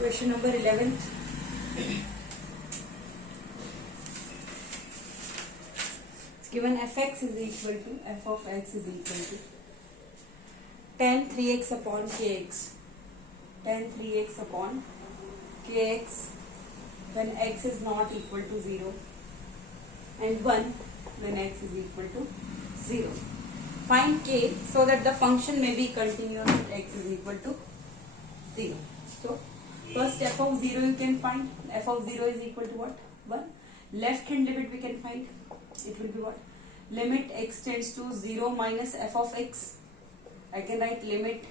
Question number 11. It's given fx is equal to f of x is equal to tan 3x upon kx. Tan 3x upon kx when x is not equal to 0 and 1 when x is equal to 0. Find k so that the function may be continuous if x is equal to 0. So first f of 0 you can find. F of 0 is equal to what? 1. Left hand limit we can find. It will be what? Limit x tends to 0 minus f of x. I can write limit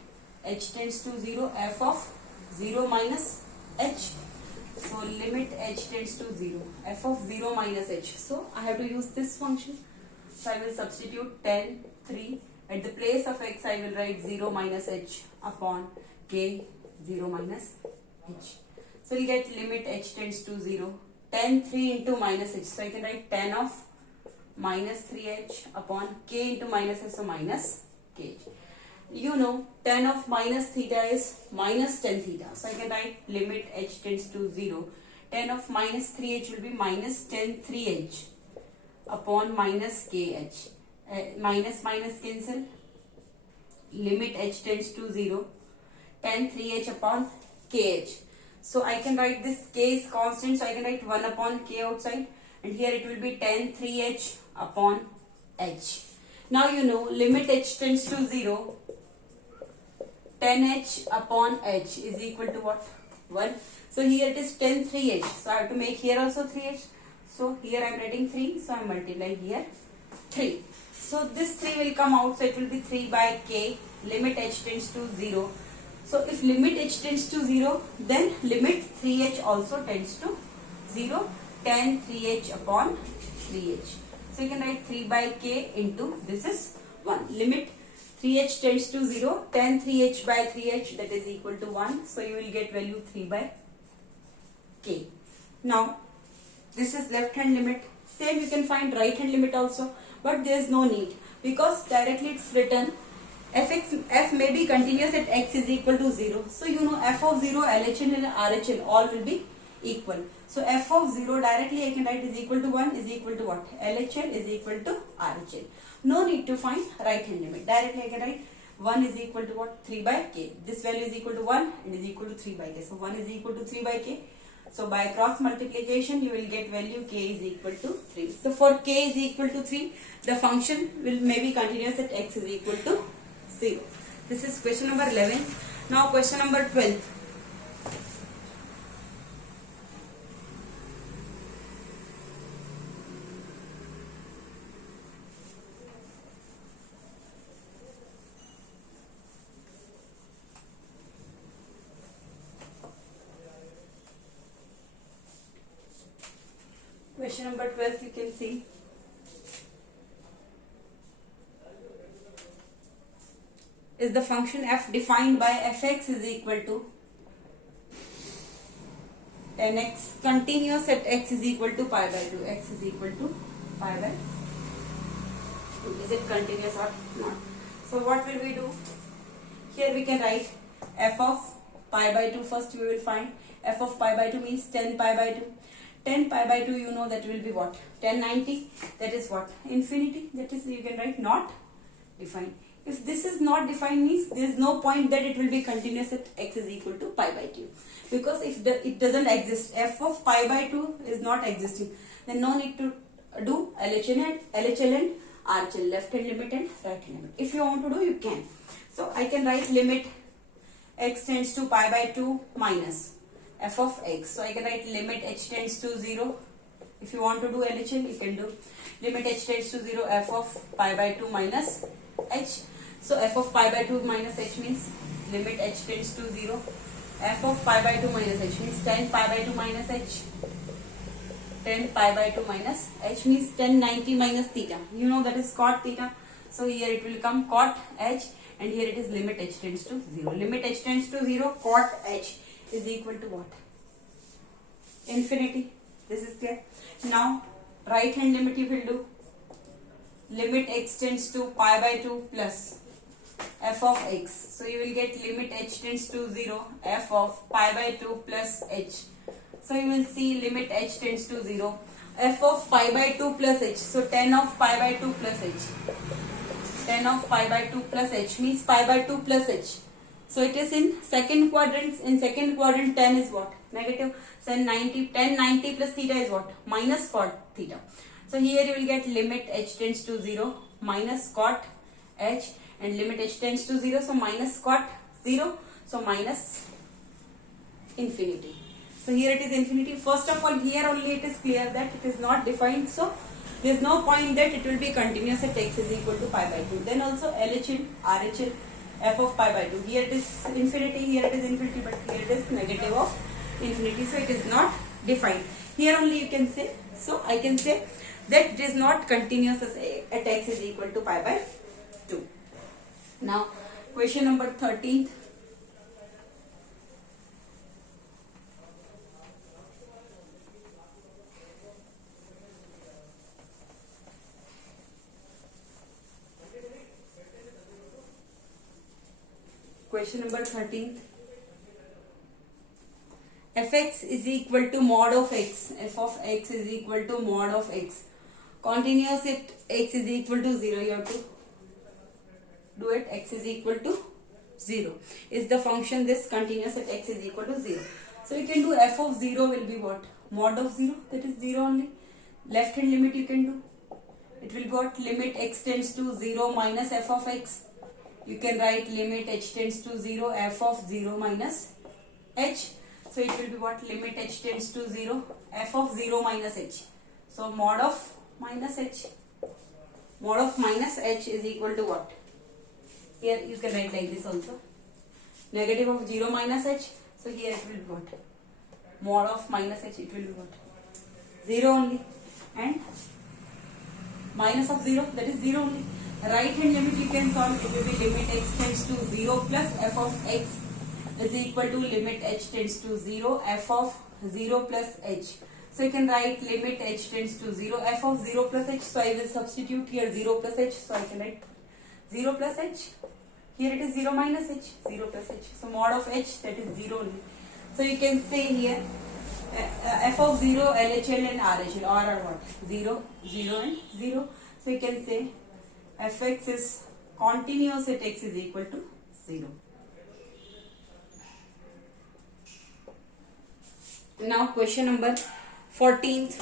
h tends to 0 f of 0 minus h. So limit h tends to 0 f of 0 minus h. So I have to use this function. So I will substitute tan 3. At the place of x I will write 0 minus h upon k 0 minus h. So we get limit h tends to 0. Tan 3 into minus h. So I can write tan of minus 3h upon k into minus h. So minus k. You know tan of minus theta is minus tan theta. So I can write limit h tends to 0. Tan of minus 3h will be minus tan 3h upon minus kh. Minus minus cancel. Limit h tends to 0. Tan 3h upon kh. So I can write this k is constant. So I can write 1 upon k outside. And here it will be tan 3h upon h. Now you know limit h tends to 0. Tan h upon h is equal to what? 1. So here it is tan 3h. So I have to make here also 3h. So here I am writing 3. So I am multiplying here 3. So this 3 will come out. So it will be 3 by k. Limit h tends to 0. So if limit h tends to 0, then limit 3h also tends to 0. Tan 3h upon 3h. So you can write 3 by k into this is 1. Limit 3h tends to 0. Tan 3h by 3h, that is equal to 1. So you will get value 3 by k. Now this is left hand limit. Same you can find right hand limit also. But there is no need because directly it's written f may be continuous at x is equal to 0. So you know f of 0, LHN and RHN all will be equal. So f of 0 directly I can write is equal to 1 is equal to what? LHN is equal to RHN. No need to find right hand limit. Directly I can write 1 is equal to what? 3 by k. This value is equal to 1 and is equal to 3 by k. So 1 is equal to 3 by k. So by cross multiplication you will get value k is equal to 3. So for k is equal to 3, the function will maybe continuous at x is equal to 0. This is question number 11. Now question number 12. Question number 12 you can see. Is the function f defined by fx is equal to tan x continuous at x is equal to pi by 2. X is equal to pi by 2. Is it continuous or not? So what will we do? Here we can write f of pi by 2 first we will find. F of pi by 2 means 10 pi by 2. 10 pi by 2 you know that will be what? 1090. That is what? Infinity. That is you can write not defined. If this is not defined means there is no point that it will be continuous at x is equal to pi by 2. Because if it doesn't exist, f of pi by 2 is not existing, then no need to do LHN and RHN, left hand limit and right hand limit. If you want to do, you can. So I can write limit x tends to pi by 2 minus f of x. So I can write limit h tends to 0. If you want to do LHN, you can do limit h tends to 0 f of pi by 2 minus h. So f of pi by 2 minus h means limit h tends to 0. F of pi by 2 minus h means tan pi by 2 minus h. Tan pi by 2 minus h means tan 90 minus theta. You know that is cot theta. So here it will come cot h and here it is limit h tends to 0. Limit h tends to 0 cot h is equal to what? Infinity. This is clear. Now right hand limit you will do limit x tends to pi by 2 plus f of x. So you will get limit h tends to 0, f of pi by 2 plus h. So you will see limit h tends to 0, f of pi by 2 plus h. So tan of pi by 2 plus h. Tan of pi by 2 plus h means pi by 2 plus h. So it is in second quadrant. In second quadrant, tan is what? Negative. So tan 90 plus theta is what? Minus cot theta. So here you will get limit h tends to 0, minus cot h, and limit h tends to 0, so minus cot 0, so minus infinity. So here it is infinity. First of all, here only it is clear that it is not defined, so there is no point that it will be continuous at x is equal to pi by 2. Then also LHL, RHL, f of pi by 2. Here it is infinity, here it is infinity, but here it is negative of infinity, so it is not defined. Here only you can say, so I can say that it is not continuous at x is equal to pi by 2. Now question number 13. Question number 13. Fx is equal to mod of x. F of x is equal to mod of x. Continuous at x is equal to 0. You have to do it. X is equal to 0. Is the function this continuous at x is equal to 0. So you can do f of 0 will be what? Mod of 0. That is 0 only. Left hand limit you can do. It will be what? Limit x tends to 0 minus f of x. You can write limit h tends to 0, f of 0 minus h. So it will be what? Limit h tends to 0, f of 0 minus h. So mod of minus h. Mod of minus h is equal to what? Here you can write like this also. Negative of 0 minus h. So here it will be what? Mod of minus h, it will be what? 0 only. And minus of 0, that is 0 only. Right hand limit you can solve. It will be limit x tends to 0 plus f of x is equal to limit h tends to 0, f of 0 plus h. So you can write limit h tends to 0, f of 0 plus h. So I will substitute here 0 plus h. So I can write 0 plus h. Here it is 0 minus h, 0 plus h. So mod of h, that is 0 only. So you can say here f of 0, LHL and RHL, or are what? 0, 0 and 0. So you can say fx is continuous at x is equal to 0. Now question number 14th.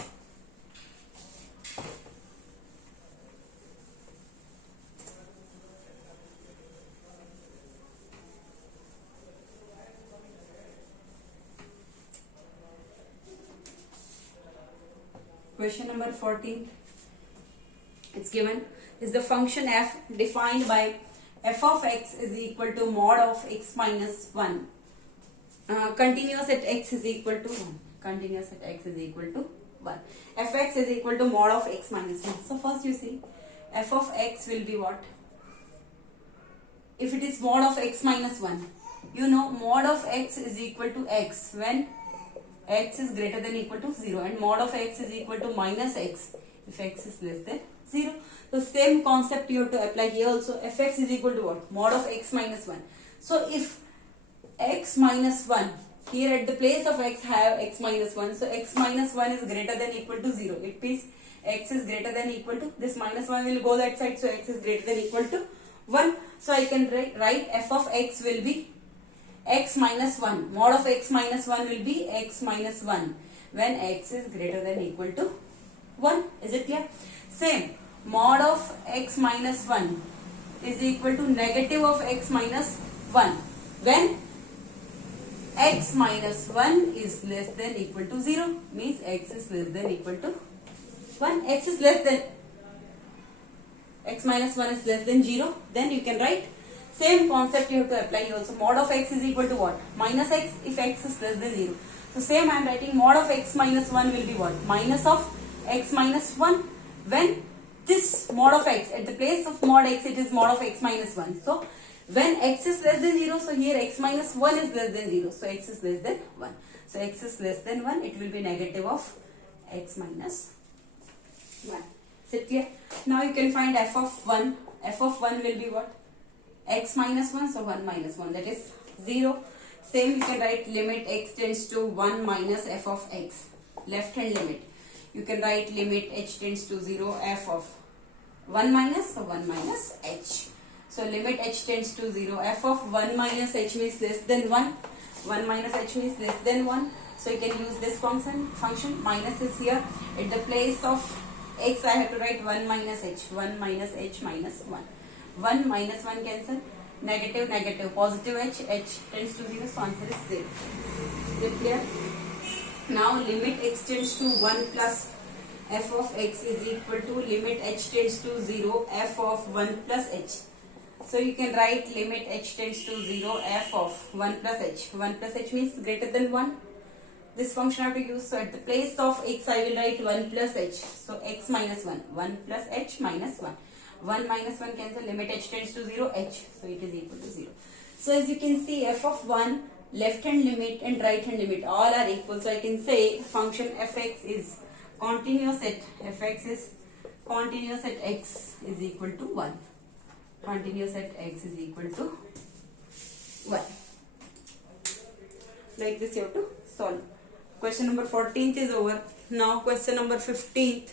Question number 14. It's given is the function f defined by f of x is equal to mod of x minus 1. Continuous at x is equal to 1. Continuous at x is equal to 1. Fx is equal to mod of x minus 1. So first you see f of x will be what? If it is mod of x minus 1, you know mod of x is equal to x when x is greater than equal to 0, and mod of x is equal to minus x if x is less than 0. So same concept you have to apply here also. Fx is equal to what? Mod of x minus 1. So if x minus 1, here at the place of x have x minus 1, so x minus 1 is greater than equal to 0. It means x is greater than equal to, this minus 1 will go that side, so x is greater than equal to 1. So I can write f of x will be x minus 1. Mod of x minus 1 will be x minus 1 when x is greater than equal to 1. Is it clear? Same, mod of x minus 1 is equal to negative of x minus 1 when x minus 1 is less than equal to 0, means x is less than equal to 1. X is less than, x minus 1 is less than 0, then you can write same concept you have to apply here also. Mod of x is equal to what? Minus x if x is less than 0. So same I am writing mod of x minus 1 will be what? Minus of x minus 1 when this mod of x, at the place of mod x it is mod of x minus 1. So when x is less than 0, so here x minus 1 is less than 0. So x is less than 1. So x is less than 1, it will be negative of x minus 1. Is it clear? Now you can find f of 1. F of 1 will be what? x minus 1, so 1 minus 1, that is 0. Same you can write limit x tends to 1 minus f of x. Left hand limit. You can write limit h tends to 0 f of 1 minus, so 1 minus h. So limit h tends to 0 f of 1 minus h means less than 1. 1 minus h means less than 1. So you can use this function. Minus is here. At the place of x I have to write 1 minus h. 1 minus h minus 1. 1 minus 1 cancel. Negative, negative. Positive h. H tends to 0. So answer is 0. Is it clear? Now limit x tends to 1 plus f of x is equal to limit h tends to 0 f of 1 plus h. So you can write limit h tends to 0 f of 1 plus h. 1 plus h means greater than 1. This function I have to use. So at the place of x I will write 1 plus h. So x minus 1. 1 plus h minus 1. 1 minus 1 cancel. Limit h tends to 0 h. So it is equal to 0. So as you can see, f of 1, left hand limit and right hand limit all are equal. So I can say function fx is continuous at x is equal to 1. Continuous at x is equal to 1. Like this you have to solve. Question number 14th is over. Now question number 15th.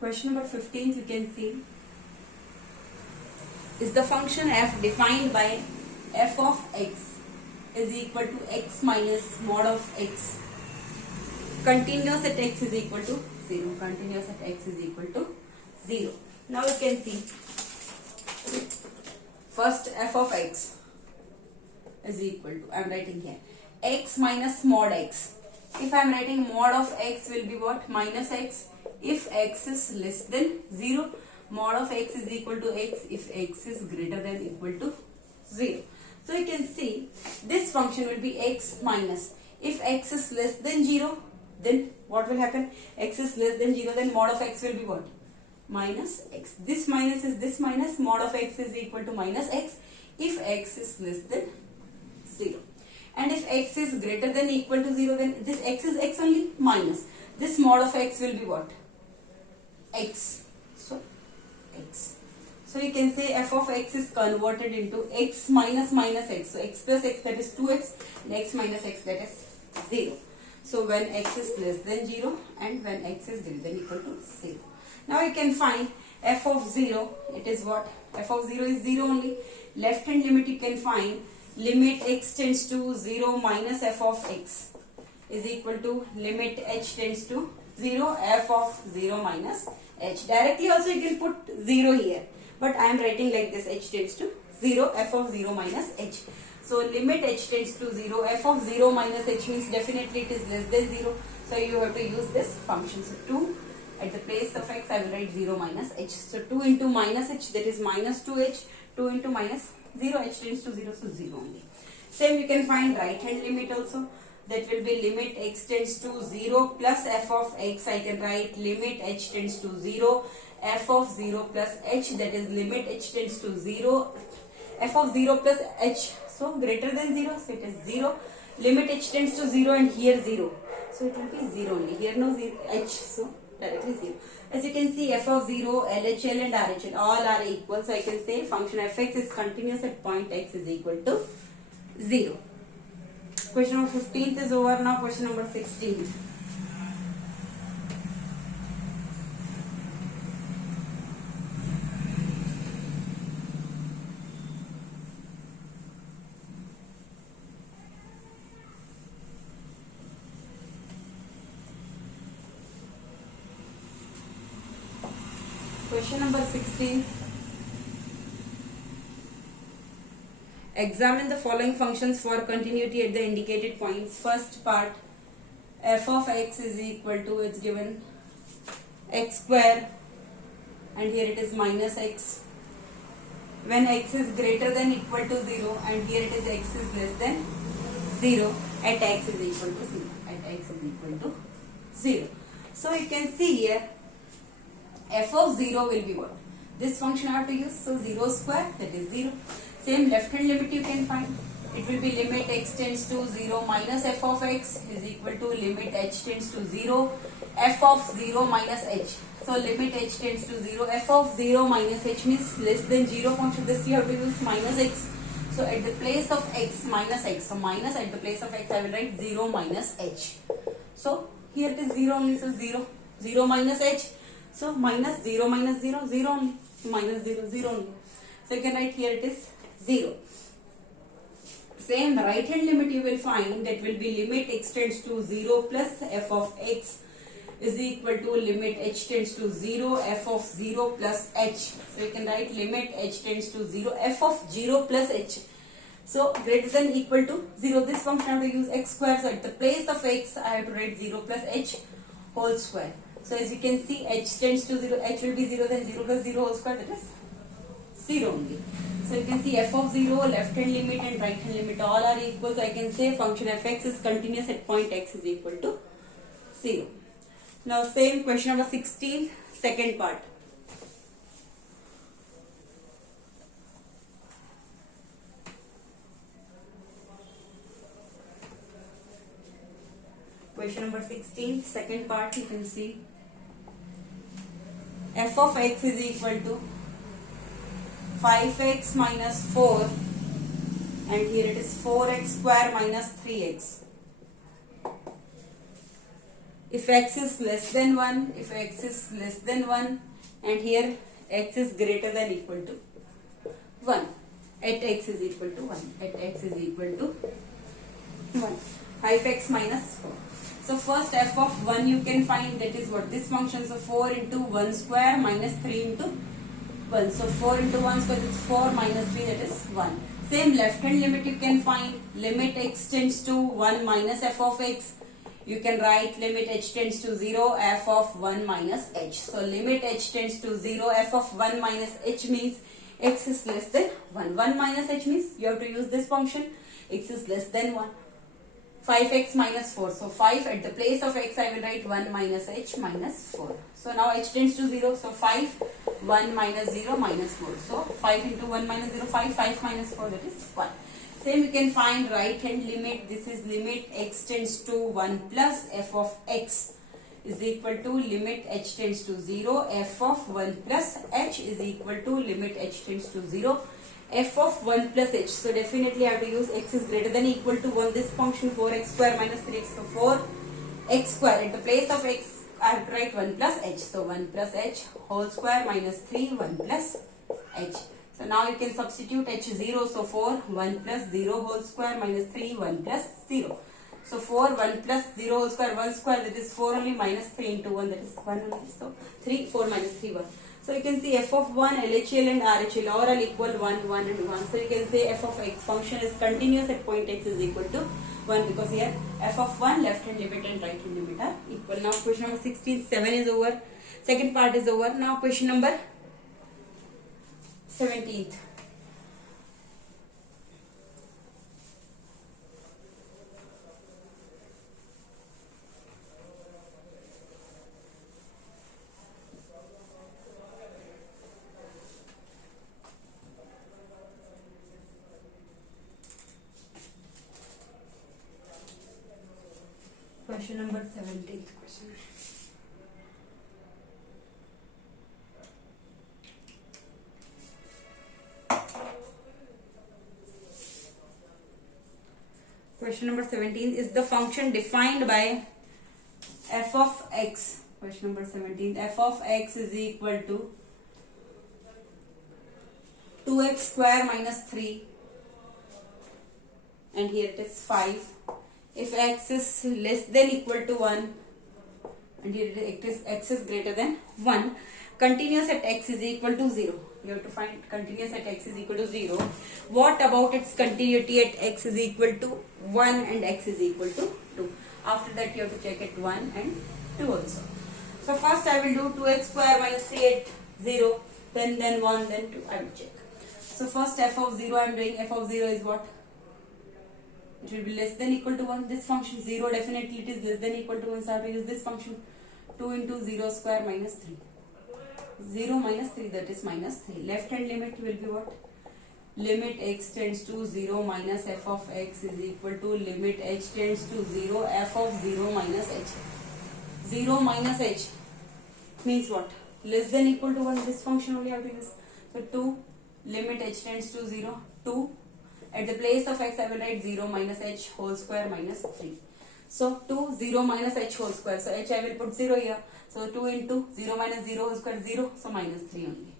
Question number 15th you can see is the function f defined by f of x is equal to x minus mod of x. Continuous at x is equal to 0. Continuous at x is equal to 0. Now you can see first f of x is equal to, I am writing here, x minus mod x. If I am writing mod of x will be what? Minus x. If x is less than 0, mod of x is equal to x if x is greater than equal to 0. So you can see this function will be x minus. If x is less than 0, then what will happen? X is less than 0, then mod of x will be what? Minus x. This minus is this minus, mod of x is equal to minus x if x is less than 0. And if x is greater than equal to 0, then this x is x only, minus. This mod of x will be what? X. So x. So you can say f of x is converted into x minus minus x. So x plus x, that is 2x, and x minus x, that is 0. So when x is less than 0 and when x is greater than equal to 0. Now you can find f of 0. It is what? F of 0 is 0 only. Left hand limit you can find limit x tends to 0 minus f of x is equal to limit h tends to 0 f of 0 minus h. Directly also you can put 0 here, but I am writing like this, h tends to 0 f of 0 minus h. So limit h tends to 0 f of 0 minus h means definitely it is less than 0. So you have to use this function. So 2 at the place of x I will write 0 minus h. So 2 into minus h, that is minus 2h. 2 into minus 0, h tends to 0, so 0 only. Same you can find right hand limit also. That will be limit x tends to 0 plus f of x. I can write limit h tends to 0 f of 0 plus h, that is limit h tends to 0 f of 0 plus h, so greater than 0, so it is 0. Limit h tends to 0 and here 0, so it will be 0 only. Here no 0, h, so directly 0. As you can see, f of 0, LHL and RHL all are equal, so I can say function fx is continuous at point x is equal to 0. Question number 15th is over. Now question number 16. Question number 16. Examine the following functions for continuity at the indicated points. First part, f of x is equal to, it's given x square and here it is minus x. When x is greater than equal to 0 and here it is x is less than 0 at x is equal to 0. At x is equal to 0. So you can see here f of 0 will be what? This function I have to use. So 0 square, that is 0. Same left hand limit you can find. It will be limit x tends to 0 minus f of x is equal to limit h tends to 0 f of 0 minus h. So limit h tends to 0 f of 0 minus h means less than 0 function. This you have to use minus x. So at the place of x minus x. So minus at the place of x I will write 0 minus h. So here it is 0 only. So 0. 0 minus h. So minus 0 minus 0. 0 only. Minus 0. 0 only. So you can write here it is 0. Same right hand limit you will find, that will be limit x tends to 0 plus f of x is equal to limit h tends to 0 f of 0 plus h. So you can write limit h tends to 0 f of 0 plus h. So greater than equal to 0. This function I have to use x square. So at the place of x I have to write 0 plus h whole square. So as you can see h tends to 0, h will be 0, then 0 plus 0 whole square, that is 0 only. So you can see f of 0, left hand limit and right hand limit all are equal. So I can say function f(x) is continuous at point x is equal to 0. Now same question number 16, second part. Question number 16, second part, you can see f of x is equal to 5x minus 4 and here it is 4x square minus 3x. If x is less than 1, if x is less than 1 and here x is greater than equal to 1, at x is equal to 1, at x is equal to 1, 5x minus 4. So first f of 1 you can find, that is what this function. So 4 into 1 square minus 3 into 1. So 4 into 1 square is 4 minus 3, that is 1. Same left hand limit you can find, limit x tends to 1 minus f of x. You can write limit h tends to 0 f of 1 minus h. So limit h tends to 0 f of 1 minus h means x is less than 1. 1 minus h means you have to use this function, x is less than 1. 5x minus 4. So 5 at the place of x I will write 1 minus h minus 4. So now h tends to 0. So 5, 1 minus 0 minus 4. So 5 into 1 minus 0, 5, 5 minus 4, that is 1. Same you can find right hand limit. This is limit x tends to 1 plus f of x is equal to limit h tends to 0 f of 1 plus h is equal to limit h tends to 0 f of 1 plus h. So definitely I have to use x is greater than equal to 1. This function 4x square minus 3x. So 4x square at the place of x I have to write 1 plus h. So 1 plus h whole square minus 3 1 plus h. So now you can substitute h 0. So 4 1 plus 0 whole square minus 3 1 plus 0. So 4 1 plus 0 whole square 1 square, that is 4 only, minus 3 into 1, that is 1 only. So 3 4 minus 3 1. So you can see f of 1, LHL and RHL all are equal 1, 1 and 1. So you can say f of x function is continuous at point x is equal to 1 because here f of 1 left hand limit and right hand limit are equal. Now question number 16, 7 is over. Second part is over. Now question number 17th. Question number 17th question. Question number 17 is the function defined by f of x. Question number 17, f of x is equal to 2x square minus 3 and here it is 5. If x is less than equal to 1 and here it is x is greater than 1, continuous at x is equal to 0. You have to find continuous at x is equal to 0. What about its continuity at x is equal to 1 and x is equal to 2? After that you have to check at 1 and 2 also. So first I will do 2x square minus 3 at 0, then 1, then 2. I will check. So first f of 0 I am doing. F of 0 is what? it will be less than equal to 1. This function 0, definitely it is less than equal to 1, so I have to use this function. 2 into 0 square minus 3. 0 minus 3, that is minus 3. Left hand limit will be what? Limit x tends to 0 minus f of x is equal to limit h tends to 0 f of 0 minus h. 0 minus h means what? Less than equal to 1. This function only I have to use. So 2 limit h tends to 0. 2 at the place of x I will write 0 minus h whole square minus 3. So 2 0 minus h whole square. So h I will put 0 here. So 2 into 0 minus 0 whole square 0. So minus 3 only.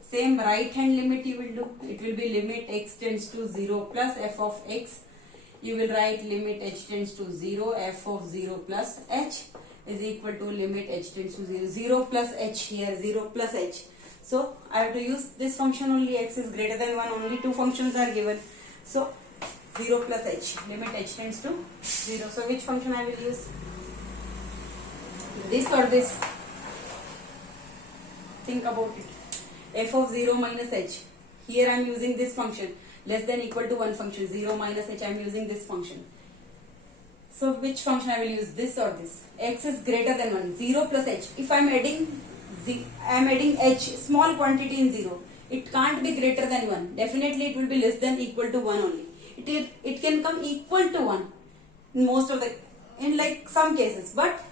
Same right hand limit you will do. It will be limit x tends to 0 plus f of x. You will write limit h tends to 0 f of 0 plus h is equal to limit h tends to 0. 0 plus h here, 0 plus h. So I have to use this function only. X is greater than 1. Only two functions are given. So 0 plus h, limit h tends to 0. So which function I will use? This or this? Think about it. F of 0 minus h. Here I am using this function. Less than equal to 1 function. 0 minus h I am using this function. So which function I will use? This or this? X is greater than 1. 0 plus h. If I am adding h, small quantity in 0. It can't be greater than 1. Definitely it will be less than equal to 1 only. It can come equal to 1 in most of the, in like some cases, but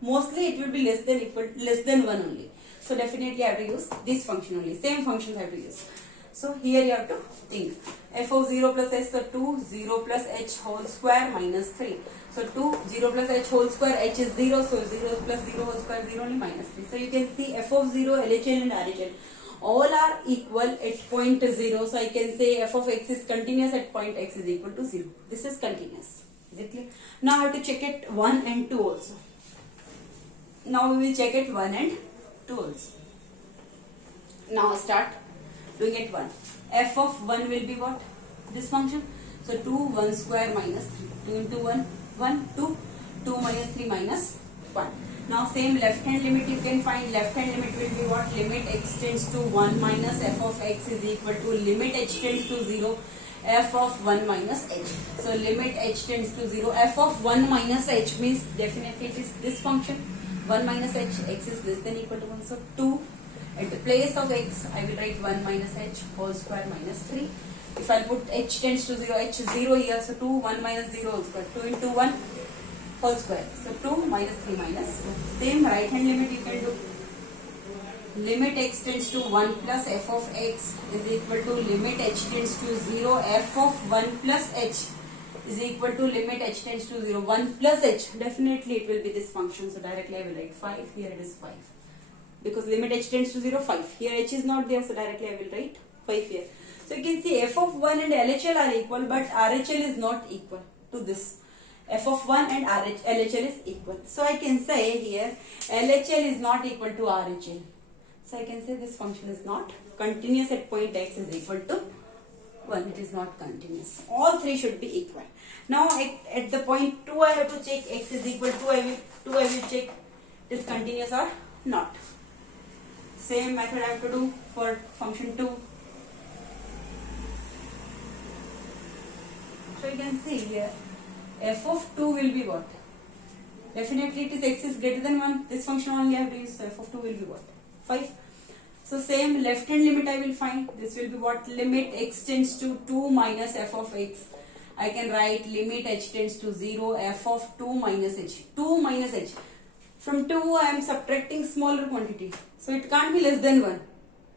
mostly it will be less than 1 only. So definitely I have to use this function only. Same functions I have to use. So here you have to think. F of 0 plus h, so 2 0 plus h whole square minus 3. So 2 0 plus h whole square, h is 0, so 0 plus 0 whole square 0 only minus 3. So you can see f of 0, LHL and RHL all are equal at point 0. So I can say f of x is continuous at point x is equal to 0. This is continuous. Is it clear? Now I have to check at 1 and 2 also. Now we will check at 1 and 2 also. Now start doing at 1. F of 1 will be what? This function. So 2 1 square minus 3. 2 into 1 1 2. 2 minus 3 minus 1. Now same left hand limit you can find. Left hand limit will be what? Limit x tends to 1 minus f of x is equal to limit h tends to 0 f of 1 minus h. So limit h tends to 0 f of 1 minus h means definitely it is this function. 1 minus h, x is less than equal to 1. So 2 at the place of x I will write 1 minus h whole square minus 3. If I put h tends to 0, h is 0 here, so 2 1 minus 0 whole square. 2 into 1 whole square. So 2 minus 3 minus 1. Same right hand limit you can do. Limit x tends to 1 plus f of x is equal to limit h tends to 0 f of 1 plus h is equal to limit h tends to 0 1 plus h. Definitely it will be this function. So directly I will write 5. Here it is 5. Because limit h tends to 0 5. Here h is not there, so directly I will write 5 here. So you can see f of 1 and LHL are equal, but RHL is not equal to this. F of 1 and LHL is equal. So I can say here LHL is not equal to RHL. So I can say this function is not continuous at point x is equal to 1. It is not continuous. All three should be equal. Now at the point 2 I have to check x is equal to I will check it is continuous or not. Same method I have to do for function 2. So you can see here f of 2 will be what? Definitely it is x is greater than 1. This function only I have to use. So f of 2 will be what? 5. So same left hand limit I will find. This will be what? Limit x tends to 2 minus f of x. I can write limit h tends to 0 f of 2 minus h. 2 minus h. From 2 I am subtracting smaller quantity. So it can't be less than 1.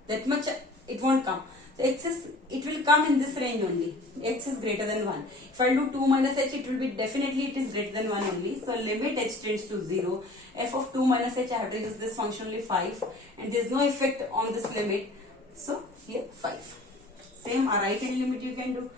That much it won't come. So it will come in this range only. X is greater than 1. If I do 2 minus h, it will be definitely it is greater than 1 only. So limit h tends to 0. F of 2 minus h, I have to use this function only 5. And there is no effect on this limit. So here 5. Same right hand limit you can do.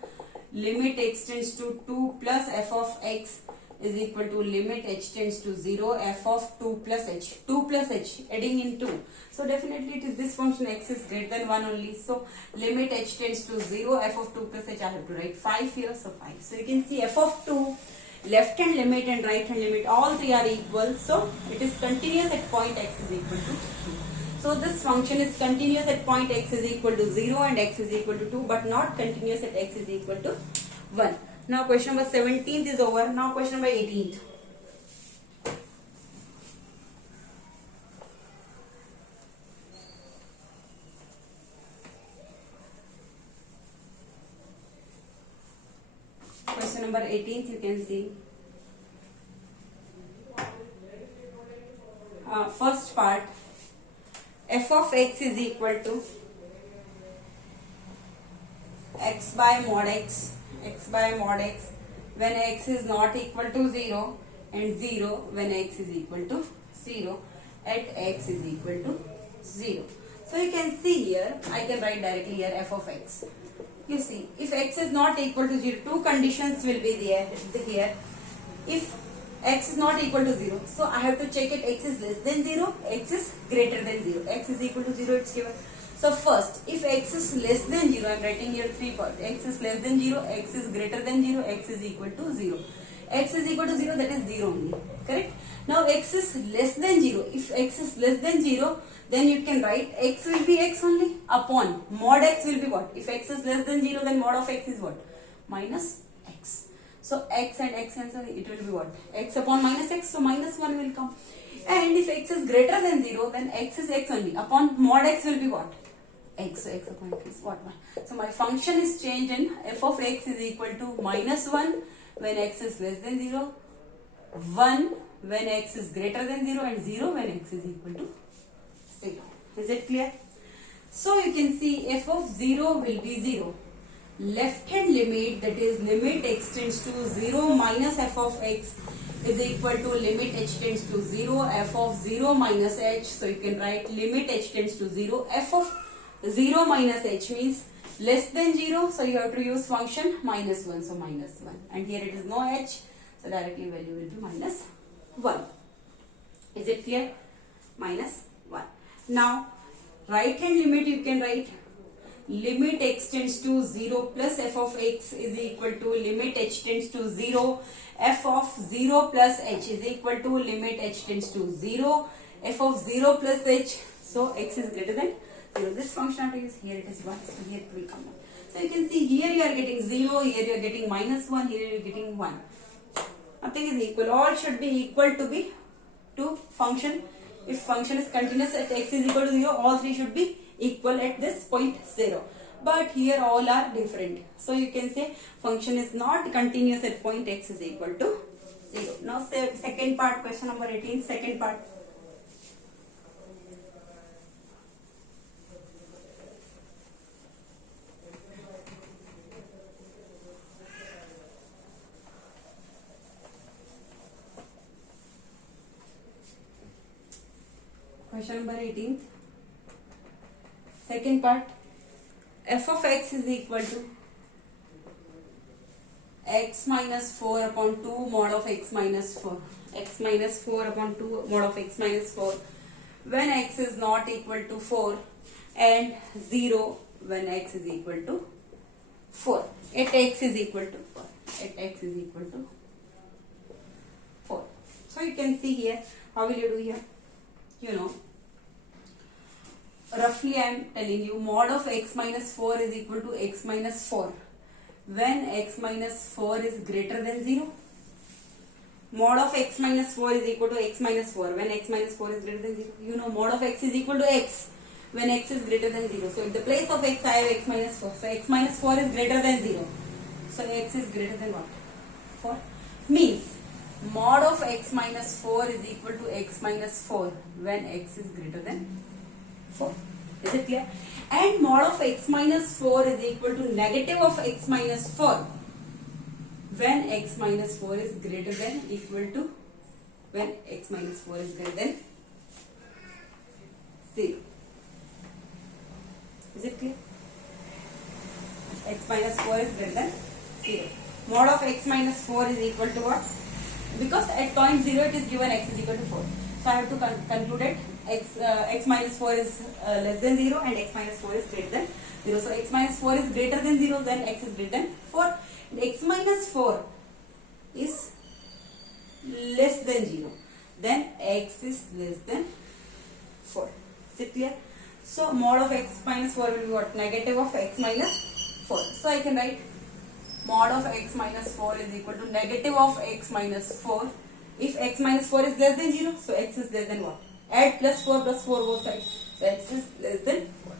Limit x tends to 2 plus f of x is equal to limit h tends to 0 f of 2 plus h. 2 plus h adding in 2. So definitely it is this function x is greater than 1 only. So limit h tends to 0 f of 2 plus h I have to write 5 here. So 5. So you can see f of 2, left hand limit and right hand limit all three are equal. So it is continuous at point x is equal to 2. So this function is continuous at point x is equal to 0 and x is equal to 2 but not continuous at x is equal to 1. Now question number 17th is over. Now question number 18th. Question number 18th you can see. First part, f of x is equal to x by mod x when x is not equal to 0 and 0 when x is equal to 0 at x is equal to 0. So you can see here, I can write directly here f of x. You see, if x is not equal to 0, two conditions will be there here. If x is not equal to 0, so I have to check it, x is less than 0, x is greater than 0. X is equal to 0, it's given. So first, if x is less than 0, I am writing here 3 parts. X is less than 0, x is greater than 0, x is equal to 0. X is equal to 0, that is 0 only. Correct? Now x is less than 0. If x is less than 0, then you can write x will be x only upon mod x will be what? If x is less than 0, then mod of x is what? Minus x. So x and x cancel, it will be what? X upon minus x, so minus 1 will come. And if x is greater than 0, then x is x only. Upon mod x will be what? X. So x upon x is what? 1. So my function is changed in f of x is equal to minus 1 when x is less than 0, 1 when x is greater than 0, and 0 when x is equal to 0. Is it clear? So you can see f of 0 will be 0. Left hand limit, that is limit x tends to 0 minus f of x is equal to limit h tends to 0 f of 0 minus h. So you can write limit h tends to 0 f of 0 minus h means less than 0. So you have to use function minus 1. So minus 1. And here it is no h. So directly value will be minus 1. Is it clear? Minus 1. Now right hand limit you can write limit x tends to 0 plus f of x is equal to limit h tends to 0 f of 0 plus h is equal to limit h tends to 0 f of 0 plus h. So x is greater than 0. This function I use here, it is 1. So here it will come 1. So you can see here you are getting 0, here you are getting minus 1, here you are getting 1. Nothing is equal. All should be equal to be to function. If function is continuous at x is equal to 0, all three should be equal at this point 0. But here all are different. So you can say function is not continuous at point x is equal to 0. Now second part, question number 18, second part. Question number 18th. Second part, f of x is equal to x minus 4 upon 2 mod of x minus 4. X minus 4 upon 2 mod of x minus 4 when x is not equal to 4 and 0 when x is equal to 4. At x is equal to 4. At x is equal to 4. So you can see here, how will you do here? You know, roughly I am telling you mod of x minus 4 is equal to x minus 4 when x minus 4 is greater than 0. Mod of x minus 4 is equal to x minus 4 when x minus 4 is greater than 0. You know mod of x is equal to x when x is greater than 0. So in the place of x I have x minus 4. So x minus 4 is greater than 0. So x is greater than what? 4. Means mod of x minus 4 is equal to x minus 4 when x is greater than 4. Is it clear? And mod of x minus 4 is equal to negative of x minus 4 when x minus 4 is greater than equal to when x minus 4 is greater than 0. Is it clear? X minus 4 is greater than 0. Mod of x minus 4 is equal to what? Because at point 0 it is given x is equal to 4. So I have to conclude it x minus 4 is less than 0 and x minus 4 is greater than 0. So x minus 4 is greater than 0, then x is greater than 4. And x minus 4 is less than 0, then x is less than 4. Is it clear? So mod of x minus 4 will be what? Negative of x minus 4. So I can write mod of x minus 4 is equal to negative of x minus 4. If x minus 4 is less than 0, so x is less than what? Add plus 4 both sides. So x is less than 4.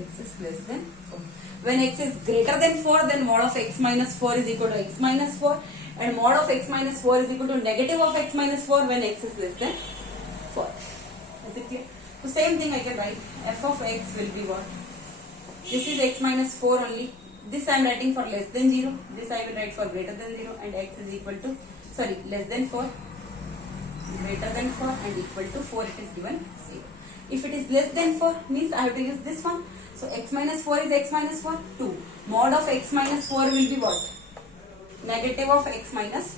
X is less than 4. When x is greater than 4, then mod of x minus 4 is equal to x minus 4. And mod of x minus 4 is equal to negative of x minus 4 when x is less than 4. Is it clear? So same thing I can write. F of x will be what? This is x minus 4 only. This I am writing for less than 0. This I will write for greater than 0. And x is equal to, less than 4. Greater than 4 and equal to 4, it is given 0. If it is less than 4, means I have to use this one. So x minus 4 is x minus 4, 2. Mod of x minus 4 will be what? Negative of x minus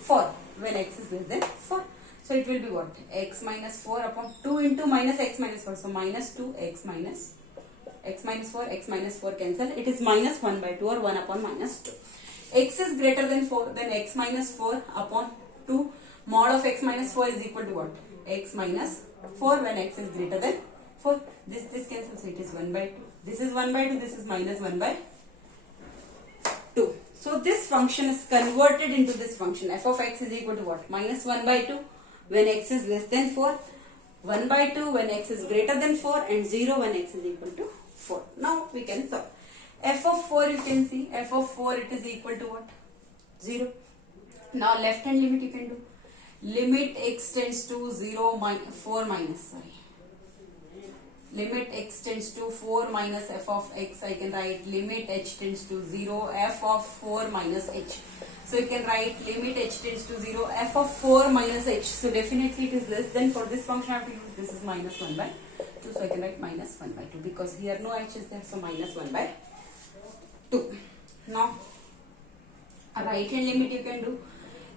4 when x is less than 4. So it will be what? X minus 4 upon 2 into minus x minus 4. So minus 2 x minus 4 cancel. It is minus 1 by 2 or 1 upon minus 2. X is greater than 4, then x minus 4 upon 2. Mod of x minus 4 is equal to what? X minus 4 when x is greater than 4. This cancels, so it is 1 by 2. This is 1 by 2, this is minus 1 by 2. So this function is converted into this function. F of x is equal to what? Minus 1 by 2 when x is less than 4. 1 by 2 when x is greater than 4 and 0 when x is equal to 4. Now we can solve. F of 4 you can see. F of 4 it is equal to what? 0. Now left hand limit you can do. Limit x tends to 4 minus. Limit x tends to 4 minus f of x. I can write limit h tends to 0 f of 4 minus h. So you can write limit h tends to 0 f of 4 minus h. So definitely it is less than. For this function I have to use this is minus 1 by 2. So I can write minus 1 by 2 because here no h is there. So minus 1 by 2. Now a right hand limit you can do.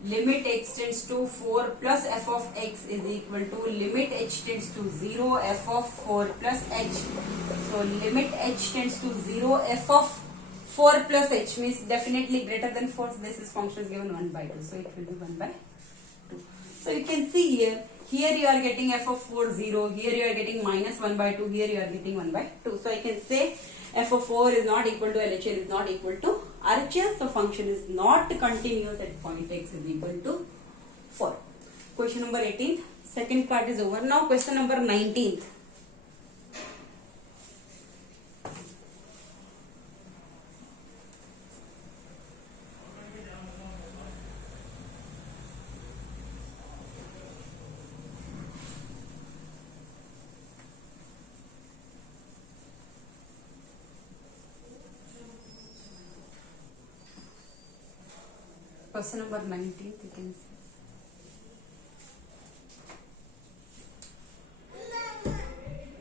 Limit x tends to 4 plus f of x is equal to limit h tends to 0 f of 4 plus h. So limit h tends to 0 f of 4 plus h means definitely greater than 4. So this is function is given 1 by 2. So it will be 1 by 2. So you can see here you are getting f of 4 0. Here you are getting minus 1 by 2. Here you are getting 1 by 2. So I can say f of 4 is not equal to LHS is not equal to RHS. So function is not continuous at point x is equal to 4. Question number 18. Second part is over. Now question number 19. Question number 19 you can see.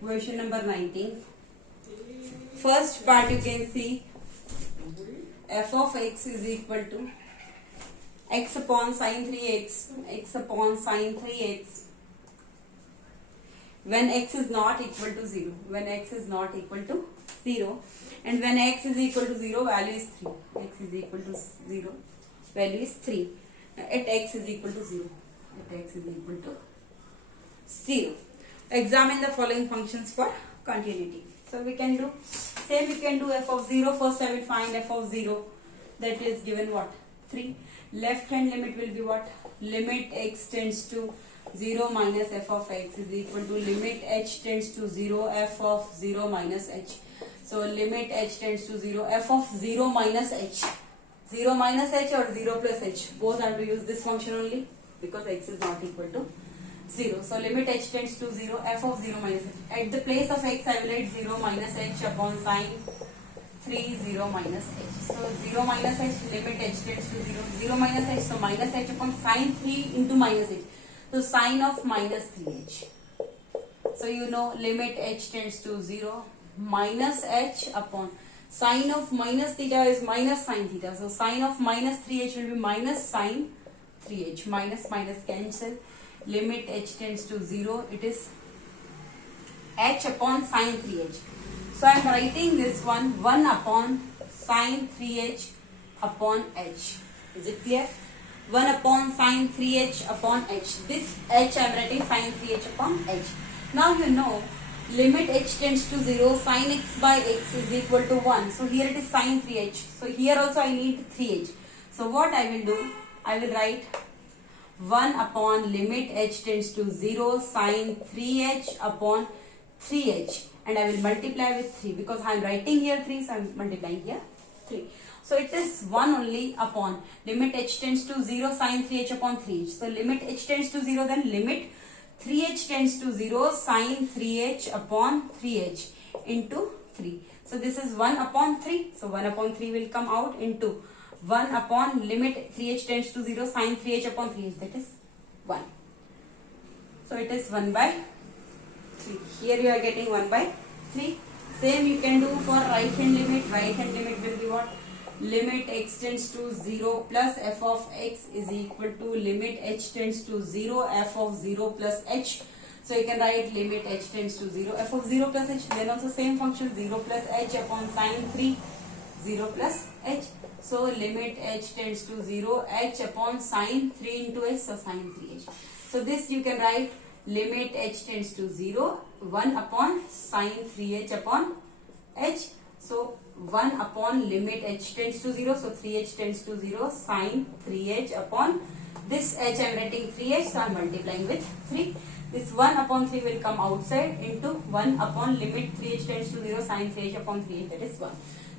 Question number 19. First part you can see f of x is equal to x upon sine 3x, x upon sine 3x when x is not equal to 0, when x is not equal to 0 and when x is equal to 0 value is 3, x is equal to 0 value is 3 at x is equal to 0, at x is equal to 0. Examine the following functions for continuity. So we can do same, we can do f of 0. First I will find f of 0, that is given what? 3. Left hand limit will be what? Limit x tends to 0 minus f of x is equal to limit h tends to 0 f of 0 minus h. So limit h tends to 0 f of 0 minus h. 0 minus h or 0 plus h, both are to use this function only because x is not equal to 0. So limit h tends to 0 f of 0 minus h. At the place of x I will write 0 minus h upon sine 3 0 minus h. So 0 minus h, limit h tends to 0, 0 minus h, so minus h upon sine 3 into minus h. So sine of minus 3h. So you know limit h tends to 0 minus h upon sine of minus theta is minus sine theta. So sine of minus 3h will be minus sine 3h. Minus minus cancel. Limit h tends to 0. It is h upon sine 3h. So I am writing this 1 upon sine 3h upon h. Is it clear? 1 upon sine 3h upon h. This h I am writing sine 3h upon h. Now you know limit h tends to 0, sin x by x is equal to 1. So here it is sin 3h. So here also I need 3h. So what I will do, I will write 1 upon limit h tends to 0 sin 3h upon 3h, and I will multiply with 3 because I am writing here 3, so I am multiplying here 3. So it is 1 only upon limit h tends to 0 sin 3h upon 3h. So limit h tends to 0, then limit 3h tends to 0 sin 3h upon 3h into 3. So this is 1 upon 3. So 1 upon 3 will come out into 1 upon limit 3h tends to 0 sin 3h upon 3h, that is 1. So it is 1 by 3. Here you are getting 1 by 3. Same you can do for right hand limit. Right hand limit will be what? Limit x tends to 0 plus f of x is equal to limit h tends to 0 f of 0 plus h. So you can write limit h tends to 0 f of 0 plus h. Then also same function 0 plus h upon sin 3 0 plus h. So limit h tends to 0 h upon sin 3 into h, so sin 3h. So this you can write limit h tends to 0 1 upon sin 3h upon h. So 1 upon limit h tends to 0, so 3h tends to 0 sin 3h upon this h I am writing 3h, so I am multiplying with 3. This 1 upon 3 will come outside into 1 upon limit 3h tends to 0 sin 3h upon 3h, that is 1.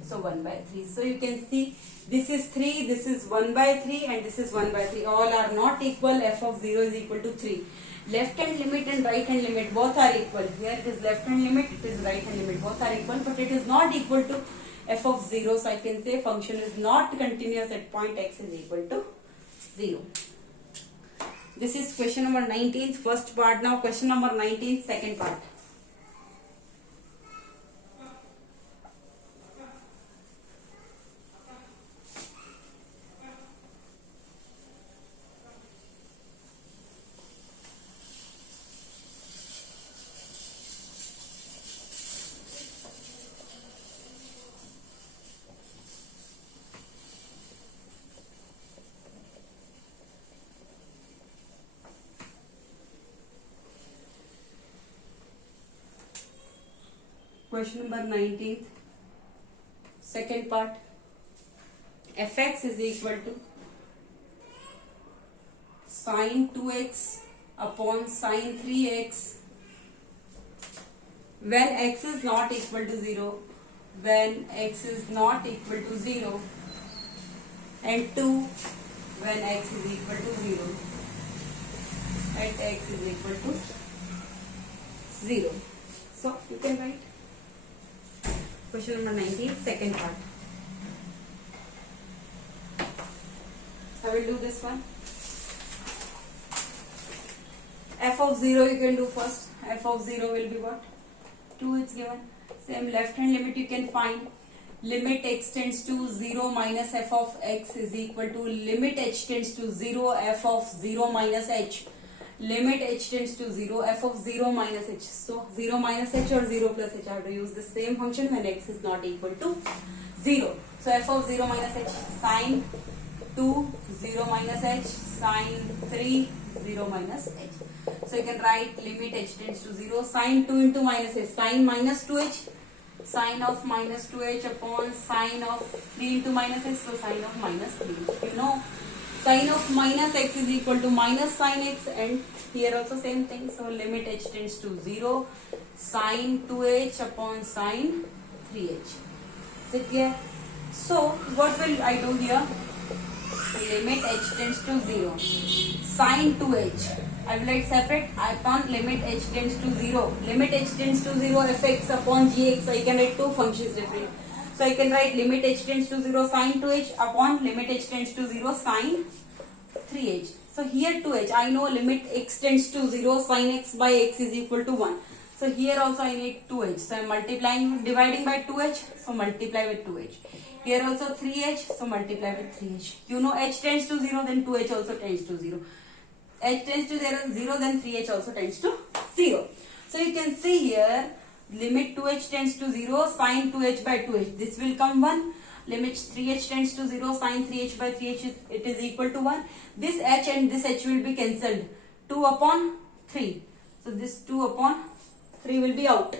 So 1 by 3. So you can see this is 3, this is 1 by 3 and this is 1 by 3. All are not equal. F of 0 is equal to 3. Left hand limit and right hand limit both are equal. Here it is left hand limit, it is right hand limit, both are equal, but it is not equal to f of 0. So I can say function is not continuous at point x is equal to 0. This is question number 19, first part. Now question number 19, second part. Question number 19, second part. Fx is equal to sin 2x upon sin 3x when x is not equal to 0, when x is not equal to 0, and 2 when x is equal to 0, at x is equal to 0. So you can write question number 19, second part. I will do this one. F of 0 you can do first. F of 0 will be what? 2 is given. Same left hand limit you can find. Limit x tends to 0 minus f of x is equal to limit h tends to 0 f of 0 minus h. Limit h tends to 0 f of 0 minus h. So 0 minus h or 0 plus h, I have to use the same function when x is not equal to 0. So f of 0 minus h, sin 2 0 minus h, sin 3 0 minus h. So you can write limit h tends to 0 sin 2 into minus h, sin minus 2h, sin of minus 2h upon sin of 3 into minus h, so sin of minus 3. You know sin of minus x is equal to minus sin x, and here also same thing. So limit h tends to 0 sin 2h upon sin 3h. Is it clear? So what will I do here? Limit h tends to 0 sin 2h. I will write separate upon limit h tends to 0. Limit h tends to 0 fx upon gx. So I can write two functions different. So I can write limit h tends to 0 sin 2h upon limit h tends to 0 sin 3h. So here 2h, I know limit x tends to 0 sin x by x is equal to 1. So here also I need 2h. So I am multiplying, dividing by 2h. So multiply with 2h. Here also 3h. So multiply with 3h. You know h tends to 0, then 2h also tends to 0. H tends to 0, then 3h also tends to 0. So you can see here limit 2h tends to 0 sin 2h by 2h. This will come 1. Limit 3h tends to 0 sin 3h by 3h, it is equal to 1. This h and this h will be cancelled. 2 upon 3. So this 2 upon 3 will be out.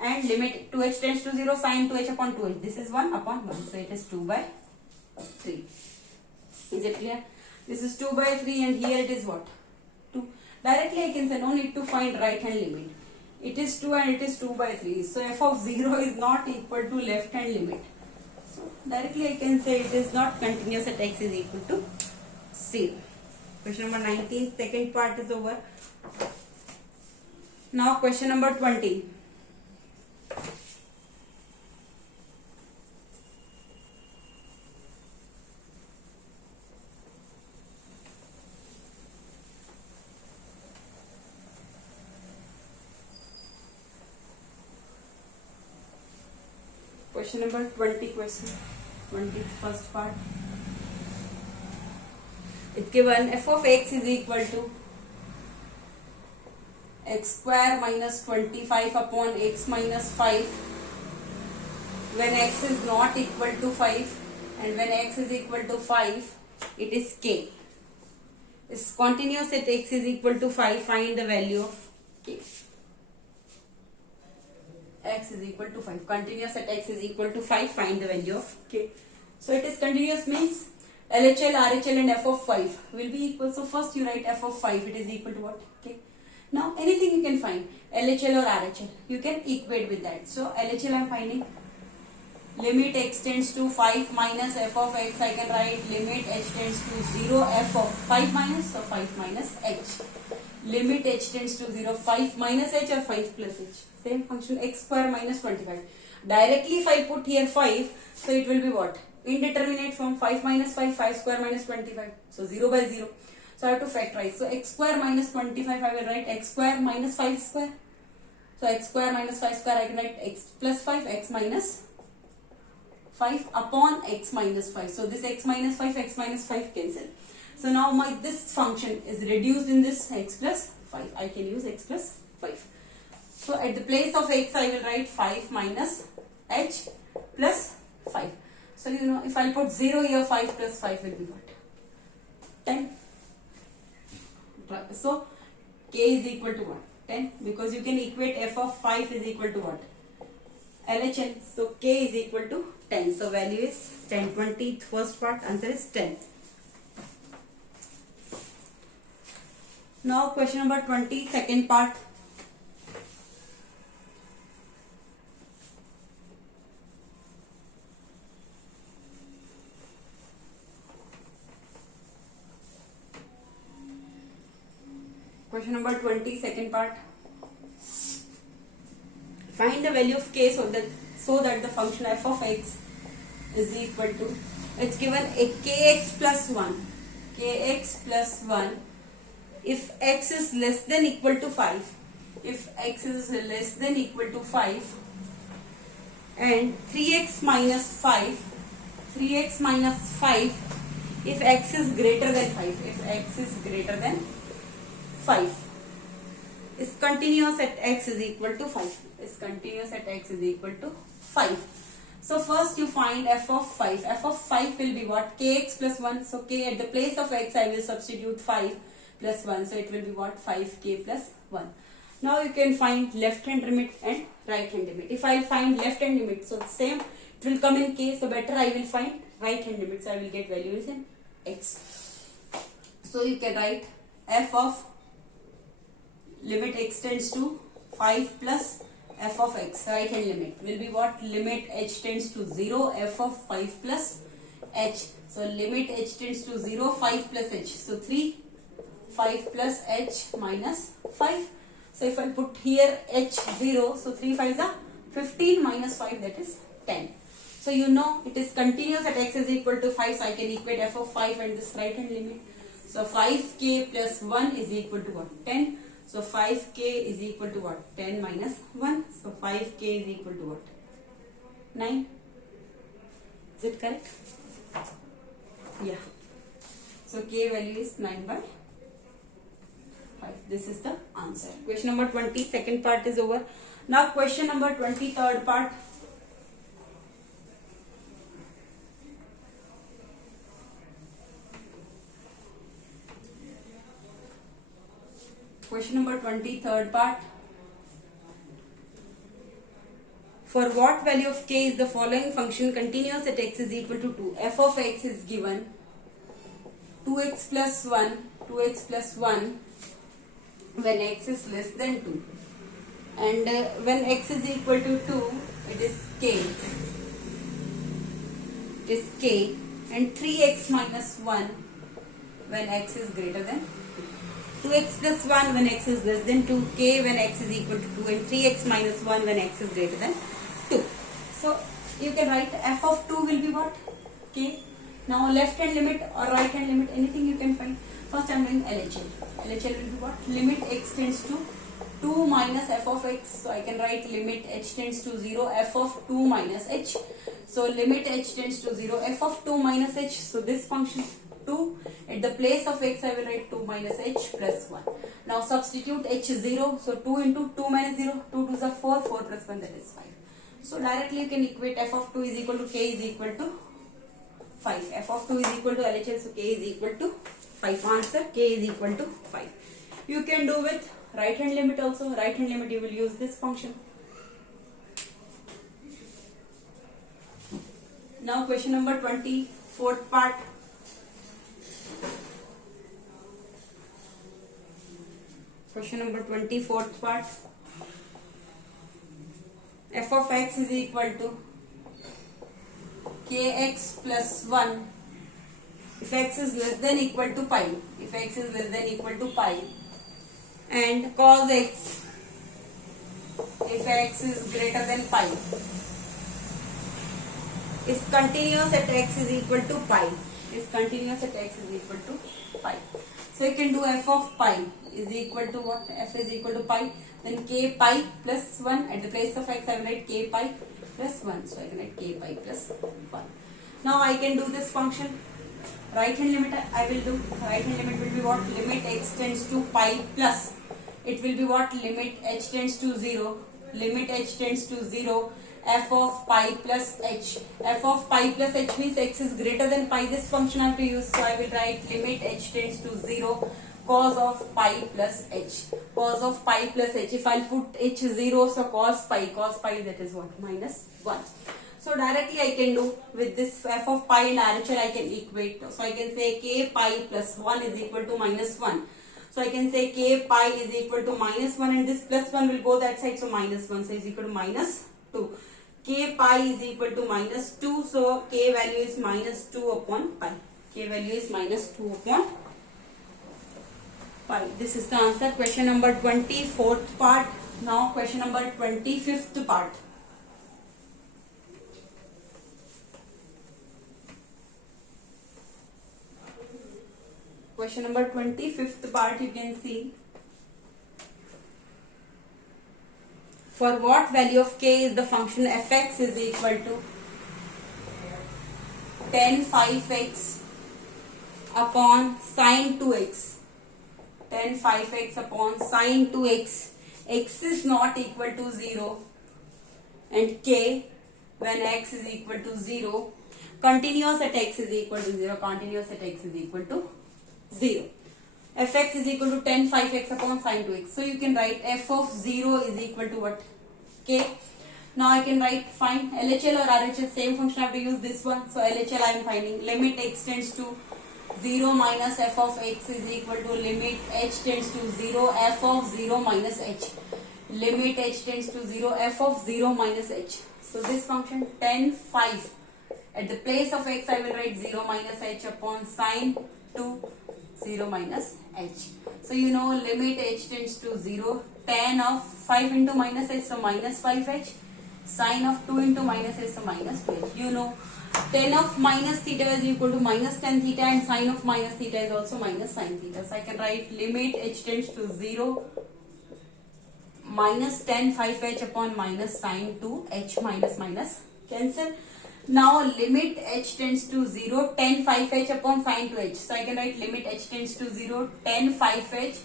And limit 2h tends to 0, sin 2h upon 2h. This is 1 upon 1. So it is 2 by 3. Is it clear? This is 2 by 3 and here it is what? 2. Directly I can say no need to find right hand limit. It is 2 and it is 2 by 3. So f of 0 is not equal to left hand limit. So directly I can say it is not continuous at x is equal to 0. Question number 19, second part is over. Now question number 20. Question number 20 question. 20 first part. It's given f of x is equal to x square minus 25 upon x minus 5 when x is not equal to 5, and when x is equal to 5 it is k. It's continuous at x is equal to 5. Find the value of k. X is equal to 5. Continuous at x is equal to 5. Find the value of k. So it is continuous means LHL, RHL and f of 5 will be equal. So first you write f of 5. It is equal to what? K. Now anything you can find. LHL or RHL. You can equate with that. So LHL I am finding. Limit x tends to 5 minus f of x. I can write limit h tends to 0 f of 5 minus. So 5 minus h. Limit h tends to 0. 5 minus h or 5 plus h. Same function x square minus 25. Directly if I put here 5, so it will be what? Indeterminate form. 5 minus 5, 5 square minus 25. So 0 by 0. So I have to factorize. So x square minus 25 I will write x square minus 5 square. So x square minus 5 square I can write x plus 5, x minus 5 upon x minus 5. So this x minus 5 cancel. So now this function is reduced in this x plus 5. I can use x plus 5. So at the place of x I will write 5 minus h plus 5. So you know if I put 0 here, 5 plus 5 will be what? 10. So k is equal to what? 10, because you can equate f of 5 is equal to what? LHL. So k is equal to 10. So value is 10. 20 first part, answer is 10. Now question number 20 second part. Question number 20 second part. Find the value of k so that the function f of x is equal to, it's given a kx plus 1. Kx plus 1 if x is less than equal to 5. If x is less than equal to 5 and 3x minus 5. 3x minus 5 if x is greater than 5. If x is greater than 5 is continuous at x is equal to 5. Is continuous at x is equal to 5. So first you find f of 5. F of 5 will be what? Kx plus 1. So k at the place of x I will substitute 5 plus 1. So it will be what? 5k plus 1. Now you can find left hand limit and right hand limit. If I find left hand limit, so same it will come in k. So better I will find right hand limit. So I will get values in x. So you can write f of limit x tends to 5 plus f of x, right hand limit will be what? Limit h tends to 0 f of 5 plus h. So limit h tends to 0, 5 plus h. So 3, 5 plus h minus 5. So if I put here h 0, so 3 5s are 15 minus 5, that is 10. So you know it is continuous at x is equal to 5. So I can equate f of 5 and this right hand limit. So 5k plus 1 is equal to what? 10. So 5k is equal to what? 10 minus 1. So 5k is equal to what? 9. Is it correct? Yeah. So k value is 9 by 5. This is the answer. Question number 20 second part is over. Now question number 20 third part. Question number 20 third part. For what value of k is the following function continuous at x is equal to 2? F of x is given 2x plus 1, 2x plus 1 when x is less than 2. And when x is equal to 2, it is k. It is k. And 3x minus 1 when x is greater than 2. 2x plus 1 when x is less than 2, k when x is equal to 2, and 3x minus 1 when x is greater than 2. So you can write f of 2 will be what? K. Now left hand limit or right hand limit, anything you can find. First I am doing LHL. LHL will be what? Limit x tends to 2 minus f of x. So I can write limit h tends to 0, f of 2 minus h. So limit h tends to 0, f of 2 minus h. So this function 2, at the place of x I will write 2 minus h plus 1. Now substitute h 0. So 2 into 2 minus 0, 2 2s are 4, 4 plus 1, that is 5. So directly you can equate f of 2 is equal to k is equal to 5. F of 2 is equal to LHL, so k is equal to 5. Answer, k is equal to 5. You can do with right hand limit also. Right hand limit you will use this function. Now question number 24th part. Question number 24th part. F of x is equal to kx plus 1 if x is less than equal to pi. If x is less than equal to pi, and cos x if x is greater than pi is continuous at x is equal to pi. Is continuous at x is equal to pi. So you can do f of pi is equal to what? F is equal to pi. Then k pi plus 1. At the place of x I will write k pi plus 1. So I can write k pi plus 1. Now I can do this function. Right hand limit I will do. Right hand limit will be what? Limit x tends to pi plus. It will be what? Limit h tends to 0. Limit h tends to 0. F of pi plus h. F of pi plus h means x is greater than pi. This function I have to use. So I will write limit h tends to 0. Cos of pi plus h. Cos of pi plus h. If I'll put h 0, so cos pi, that is what? Minus 1. So directly I can do with this f of pi and RHL I can equate. So I can say k pi plus 1 is equal to minus 1. So I can say k pi is equal to minus 1, and this plus 1 will go that side, so minus 1, so is equal to minus 2. K pi is equal to minus 2, so k value is minus 2 upon pi. K value is minus 2 upon pi. This is the answer. Question number 24th part. Now question number 25th part. Question number 25th part, you can see. For what value of k is the function fx is equal to tan 5x upon sine 2x. Tan 5x upon sine 2x. X is not equal to 0 and k when x is equal to 0. Continuous at x is equal to 0. Continuous at x is equal to 0. Fx is equal to tan 5x upon sine 2x. So you can write f of 0 is equal to what? K. Now I can write, find LHL or RHL, same function I have to use this one. So LHL I am finding limit x tends to 0 minus f of x is equal to limit h tends to 0 f of 0 minus h. Limit h tends to 0 f of 0 minus h. So this function tan 5, at the place of x I will write 0 minus h upon sine 2 0 minus h. So you know limit h tends to 0, tan of 5 into minus h, so minus 5h, sine of 2 into minus h, so minus 2h. You know tan of minus theta is equal to minus tan theta, and sine of minus theta is also minus sine theta. So I can write limit h tends to 0 minus tan 5h upon minus sine 2h, minus minus cancel. Now limit h tends to 0 tan 5h upon sine 2h. So I can write limit h tends to 0 tan 5h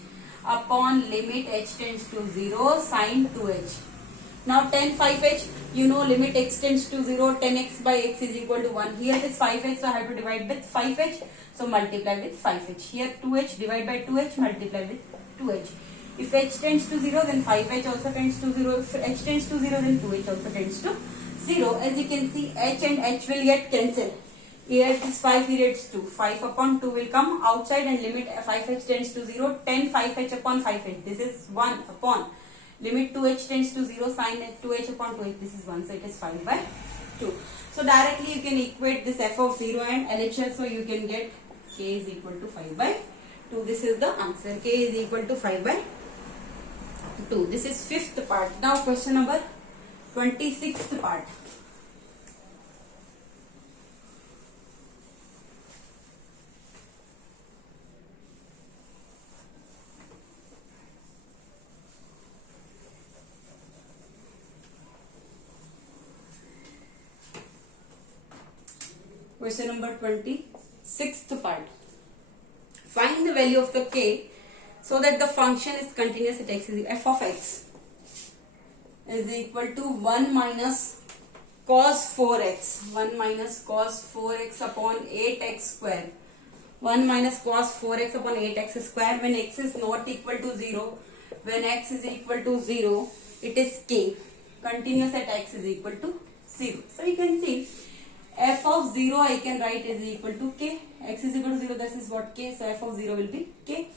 upon limit h tends to 0 sine 2h. Now tan 5h, you know limit x tends to 0, tan x by x is equal to 1. Here it is 5h, so I have to divide with 5h. So multiply with 5h. Here 2h, divide by 2h, multiply with 2h. If h tends to 0, then 5h also tends to 0. If h tends to 0, then 2h also tends to 0. As you can see, h and h will get cancelled. Here it is 5, here it's 2. 5 upon 2 will come outside and limit 5h tends to 0. 10 5h upon 5h. This is 1 upon limit 2h tends to 0 sin 2h upon 2h. This is 1. So it is 5 by 2. So directly you can equate this f of 0 and LHS. So you can get k is equal to 5 by 2. This is the answer. K is equal to 5 by 2. This is fifth part. Now question number 26th part. Question number 26th part. Find the value of the k so that the function is continuous at x is f of x is equal to 1 minus cos 4x. 1 minus cos 4x upon 8x square. 1 minus cos 4x upon 8x square when x is not equal to 0. When x is equal to 0, it is k. Continuous at x is equal to 0. So you can see f of 0 I can write is equal to k. X is equal to 0, this is what k. So f of 0 will be k.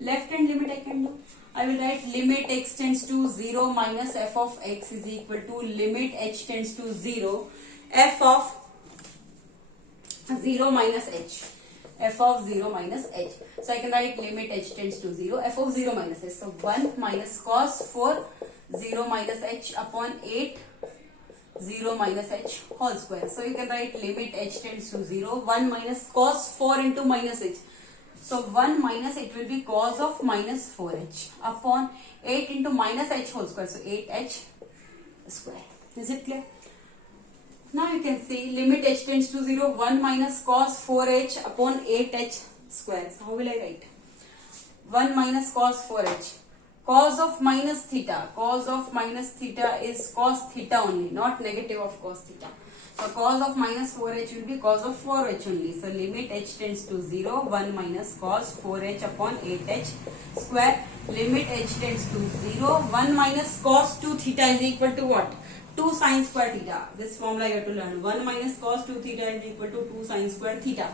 Left hand limit I can do. I will write limit x tends to 0 minus f of x is equal to limit h tends to 0 f of 0 minus h. F of 0 minus h. So I can write limit h tends to 0 f of 0 minus h. So 1 minus cos 4 0 minus h upon 8 0 minus h whole square. So you can write limit h tends to 0 1 minus cos 4 into minus h. So 1 minus it will be cos of minus 4h upon 8 into minus h whole square. So 8h square. Is it clear? Now you can see limit h tends to 0 1 minus cos 4h upon 8h square. So how will I write? 1 minus cos 4h. Cos of minus theta. Cos of minus theta is cos theta only, not negative of cos theta. So cos of minus 4h will be cos of 4h only. So limit h tends to 0, 1 minus cos 4h upon 8h square. Limit h tends to 0, 1 minus cos 2 theta is equal to what? 2 sin square theta. This formula you have to learn. 1 minus cos 2 theta is equal to 2 sin square theta.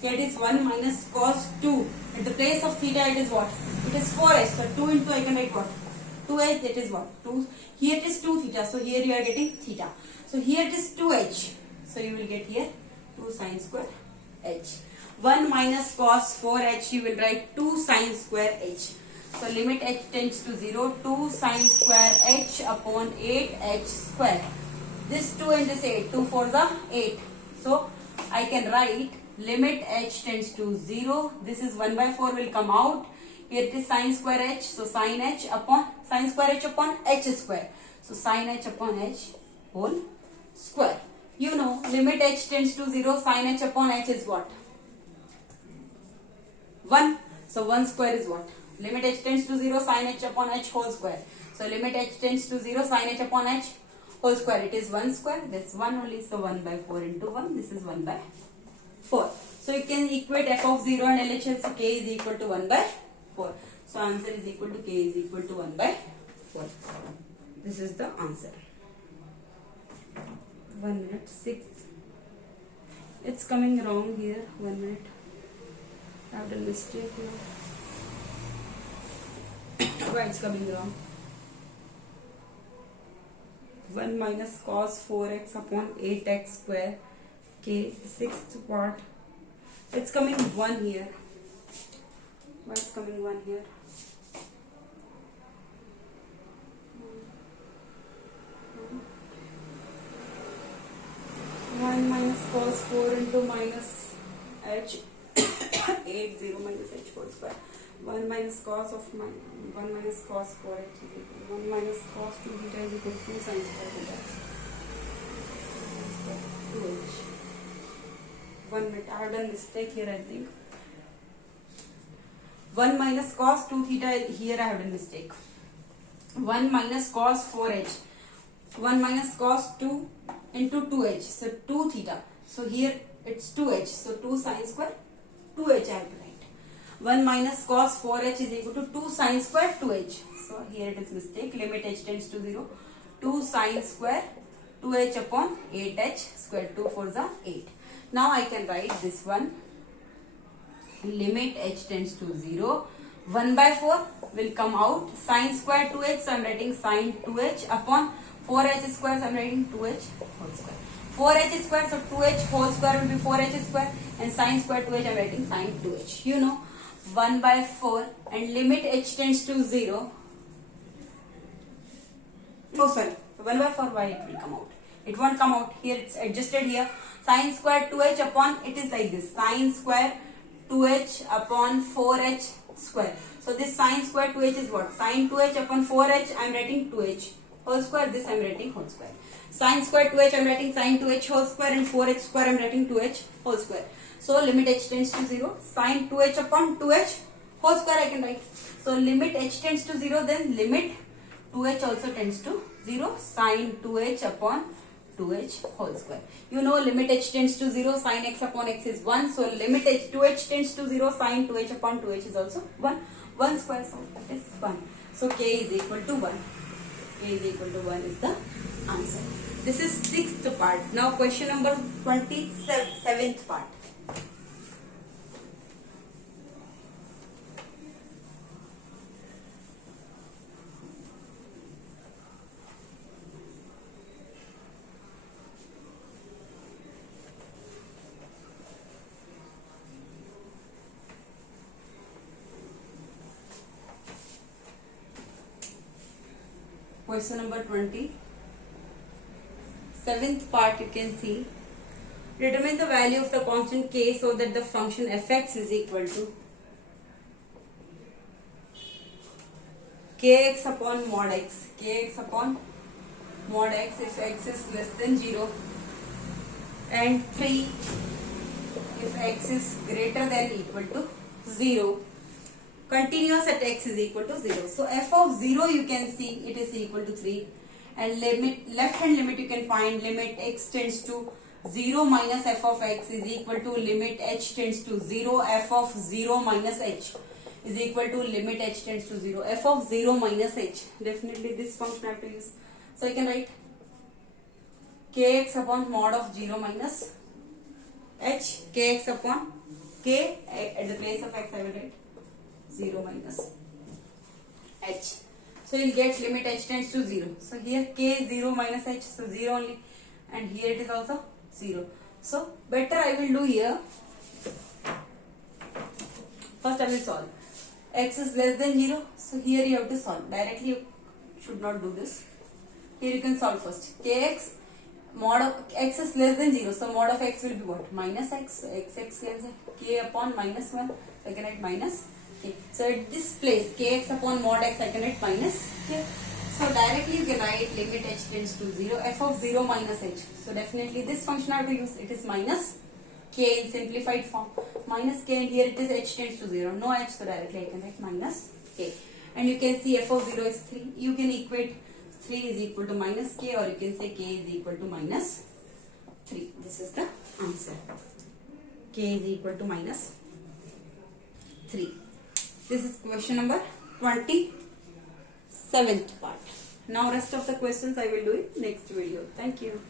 Here it is 1 minus cos 2. At the place of theta it is what? It is 4h. So 2 into I can write what? 2h, that is what? 2. Here it is 2 theta. So here you are getting theta. So here it is 2h. So you will get here 2 sin square h. 1 minus cos 4h you will write 2 sin square h. So limit h tends to 0, 2 sin square h upon 8h square. This 2 and this 8, 2 for the 8. So I can write limit h tends to 0. This is 1 by 4 will come out. Here it is sin square h. So sin h upon sin square h upon h square. So sin h upon h whole square. You know limit h tends to 0. Sin h upon h is what? 1. So 1 square is what? Limit h tends to 0. Sin h upon h whole square. So limit h tends to 0. Sin h upon h whole square. It is 1 square. That's 1 only. So 1 by 4 into 1. This is 1 by 4. So you can equate f of 0 and LHS. So k is equal to 1 by 4. So answer is equal to k is equal to 1 by 4. This is the answer. 1 minute. 6. It's coming wrong here. 1 minute. I have done mistake here. Why it's coming wrong? 1 minus cos 4x upon 8x square. K, 6th part. It's coming 1 here. Why is coming 1 here? One minus cos 4 into minus h 8 0 minus h whole square. 1 minus cos of 1 minus cos 4h is equal to 1 minus cos 2 theta is equal to 2 sin square theta. 2h. 1 minute. I have done mistake here, I think. 1 minus cos 2 theta, here I have done mistake. 1 minus cos 4h. 1 minus cos 2 into 2h. So 2 theta. So here it's 2h. So 2 sin square 2h I have to write. 1 minus cos 4h is equal to 2 sin square 2h. So here it is mistake. Limit h tends to 0. 2 sin square 2h upon 8h square. 2 4s are 8. Now I can write this one. Limit h tends to 0. 1 by 4 will come out. Sin square 2h, so I am writing sin 2h upon 4h square, so I am writing 2h whole square. 4h square, so 2h whole square will be 4h square, and sin square 2h I am writing sin 2h. You know 1 by 4 and limit h tends to 0. Oh sorry, 1 by 4 why it will come out? It won't come out. Here it's adjusted here. Sin square 2h upon, it is like this. Sin square 2h upon 4h square. So this sin square 2h is what? Sin 2h upon 4h I am writing 2h whole square. This I am writing whole square. Sin square 2h I am writing sin 2h whole square, and 4h square I am writing 2h whole square. So limit h tends to 0. Sin 2h upon 2h whole square I can write. So limit h tends to 0, then limit 2h also tends to 0. Sin 2h upon 2h whole square. You know limit h tends to 0, sin x upon x is 1. So limit h 2h tends to 0, sin 2h upon 2h is also 1. 1 square, so that is 1. So k is equal to 1. K is equal to 1 is the answer. This is 6th part. Now question number 27th part. Question number 27th part, you can see. Determine the value of the constant k so that the function fx is equal to kx upon mod x. Kx upon mod x if x is less than 0, and 3 if x is greater than equal to 0. Continuous at x is equal to 0. So f of 0 you can see it is equal to 3, and limit, left hand limit you can find limit x tends to 0 minus f of x is equal to limit h tends to 0. F of 0 minus h is equal to limit h tends to 0. F of 0 minus h, definitely this function I have to use. So I can write kx upon mod of 0 minus h, kx upon k at the place of x I will write 0 minus h. So you will get limit h tends to 0. So here k is 0 minus h, so 0 only, and here it is also 0. So better I will do here. First I will solve. X is less than 0, so here you have to solve. Directly you should not do this. Here you can solve first. Kx mod of x is less than 0, so mod of x will be what? Minus x. So x cancel. K upon minus 1, so I can write minus k. So at this place kx upon mod x I can write minus k. So directly you can write limit h tends to 0, f of 0 minus h. So definitely this function I have to use. It is minus k in simplified form. Minus k, and here it is h tends to 0. No h, so directly I can write minus k. And you can see f of 0 is 3. You can equate 3 is equal to minus k, or you can say k is equal to minus 3. This is the answer. K is equal to minus 3. This is question number 27th part. Now rest of the questions I will do in next video. Thank you.